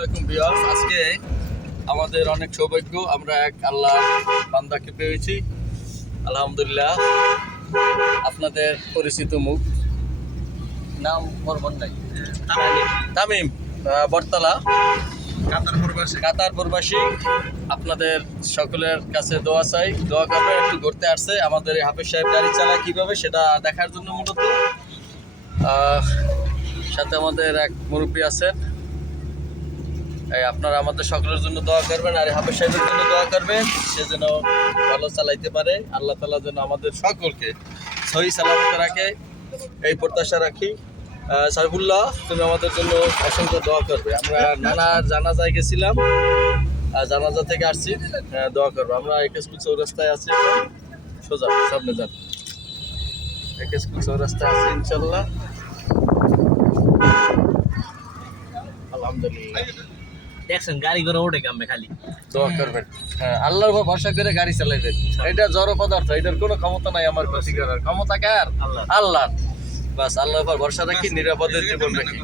আলাইকুম ভিউয়ার্স, আজকে আমাদের অনেক সৌভাগ্য, আমরা এক আল্লাহ বান্দাকে পেয়েছি আলহামদুলিল্লাহ। আপনাদের পরিচিত মুখ, নাম মরমন নাই, তামিম বটতলা কাতার প্রবাসী। আপনাদের সকলের কাছে দোয়া চাই, দোয়া করবে। একটু ঘুরতে আসছে, আমাদের এই হাফিজ সাহেব গাড়ি চালায় কীভাবে সেটা দেখার জন্য মূলত। সাথে আমাদের এক মুরব্বী আছেন। আপনারা আমাদের সকলের জন্য দোয়া করবেন, আর হাফিজ সাহেবের জন্য দোয়া করবেন, সে যেন ভালো চালাইতে পারে। আল্লাহ তাআলা যেন আমাদের সকলকে সহি সালামতে রাখে, এই প্রত্যাশা রাখি। সাইফুল্লাহ, তুমি আমাদের জন্য অসংখ্য দোয়া করবে। আমরা নানা জানাজায় গেছিলাম, জানাজা থেকে আসছি, দোয়া করবো। আমরা একে স্কুল চৌরাস্তায় আছি, সোজা সামনে যান, একে স্কুল চৌরাস্তায় আছি ইনশাল্লাহ। আলহামদুলিল্লাহ, দেখছেন গাড়ি করে ওঠে কামে খালি দোয়া করবেন। হ্যাঁ, আল্লাহর উপর ভরসা করে গাড়ি চালাইবেন। এটা জড় পদার্থ, এটার কোনো ক্ষমতা নাই আমার ক্ষতি করার। ক্ষমতা কার? আল্লাহ। বাস আল্লাহর উপর ভরসা রাখি, নিরাপদে জীবন রাখি।